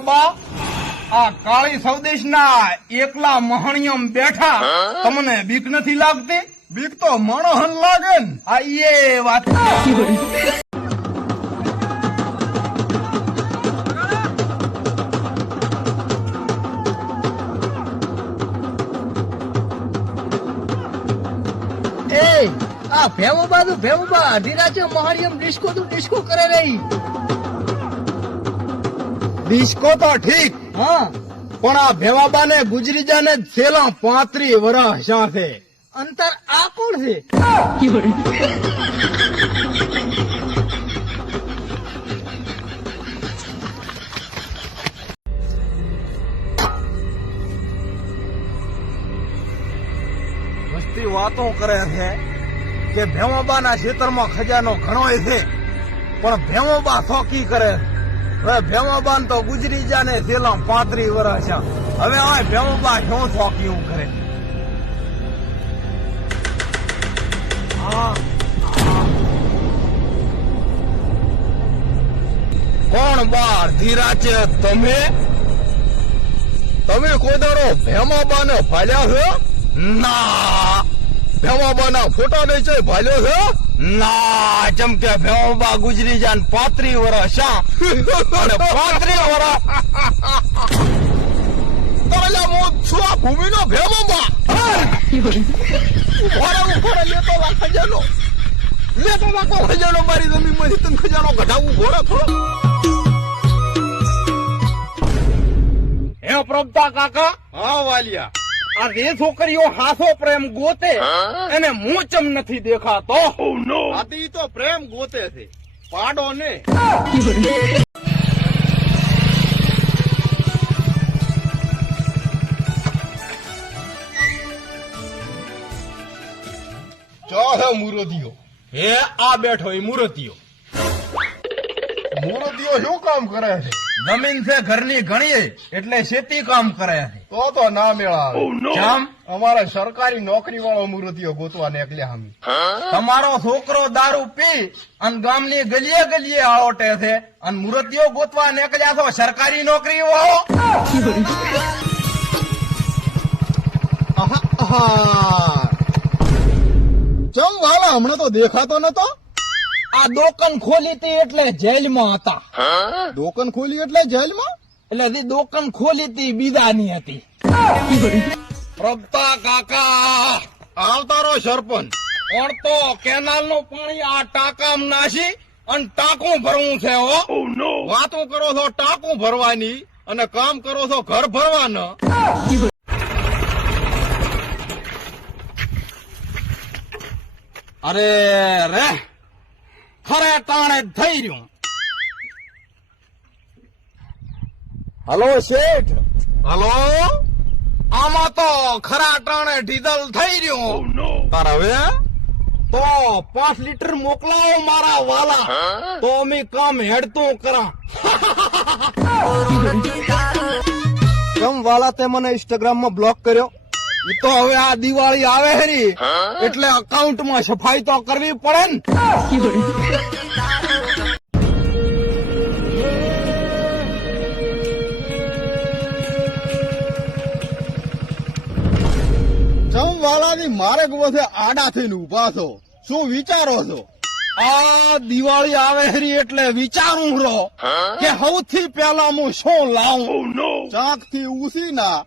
બા આ કાળી સૌદેશ ના એકલા મહણિયમ બેઠા તમને બીક નથી લાગતી? બીક તો મણોહન લાગે ને. આ એ વાત. આ ભેમો બાજુ ભેમો બા અઢી રાતે મહારિયમ ડિસ્કો તું ડિસ્કો કરે રહી. ડિસ્કો તો ઠીક. હા. પણ આ ભેવાબા ને ગુજરી જાને છેલ્લા પાંત્રી વર્ષ સાથે અંતર આ કોણ છે? મસ્તી વાતો કરે છે કે ભેમાબાના ખેતરમાં ખજાનો ઘણો છે. પણ ભેમાબા થોકી કરે હવે ભેમાબાન તો ગુજરી જાને થેલા પાંત્રી વર્ષ હવે આ ભેમાબા શું થોકીયું કરે. કોણ બાર? ધીરા છે તમે? તમે કોઈ ભેમાબા ભેમાબાને ભાલ્યા છો ના. ભેમાબાના ફોટા નહીં છે ભાલ્યો છો ના. કે ભેમાબા ગુજરી જાન પાંત્રી વર્ષ શા? અને પાંત્રી વર્ષ તોલા મો છુઆ ભૂમિનો ભેમાબા ઉભોરે ઉભોરે લેતો વા ખજાનો. લેતો વા ખજાનો મારી જમીનમાંથી તને ખજાનો કઢાવવું ઘોડે થોડો. હે પ્રભતા કાકા. હા વાલિયા. આ જે છોકરીઓ હાથો પ્રેમ ગોતે એને મૂચમ નથી દેખાતો. આથી તો પ્રેમ ગોતે છે. પાડો ને. ચો હે મુરતિયો હે આ બેઠો એ મુરતિયો મૂર્તિઓ શું કામ કરે છે? જમીન છે ઘરની ઘણી એટલે ખેતી કામ કરે છે. તો તો ના મેળા આવે જામ? અમારે સરકારી નોકરી વાળો મૂર્તિઓ ગોતવા નીકળ્યા અમે તમારો છોકરો દારૂ પી અને ગામની ગલીએ ગલીએ આવટે છે અને મૂર્તિઓ ગોતવા નીકળ્યા છો સરકારી નોકરી વાળો ચમ વાલા હમણાં તો દેખાતો નતો? આ દોકાન ખોલી હતી એટલે જેલમાં હતા. દોકાન ખોલી એટલે જેલમાં? એટલે જે દુકાન ખોલી હતી બીજાની હતી. પ્રભતા કાકા. આવતારો સરપંચ. પણ તો કેનાલનું પાણી આ ટાકામ નાસી અને ટાંકું ભરવું છે હો. વાતો કરો છો ટાંકું ભરવાની અને કામ કરો છો ઘર ભરવાના. અરે રે. ખરે ટાણે થઈ રહ્યું હલો શેઠ. હલો? આમાં તો ખરા ટાણે ડીઝલ થઈ રહ્યું તાર હવે? તો પાંચ લીટર મોકલાવો મારા વાલા. તો અમે કામ હેડતું કરા. કેમ વાલા તે મને ઇન્સ્ટાગ્રામમાં બ્લોક કર્યો? તો હવે આ દિવાળી આવે હરી. એટલે અકાઉન્ટમાં સફાઈ તો કરવી પડે ને. જમવાલાની મારે ગોથે આડા થઈને ઊભા છો. શું વિચારો છો? આ દિવાળી આવે હરી એટલે વિચારું રહો કે સૌથી પહેલા હું શું લાવું? ચાકથી ઉસી ના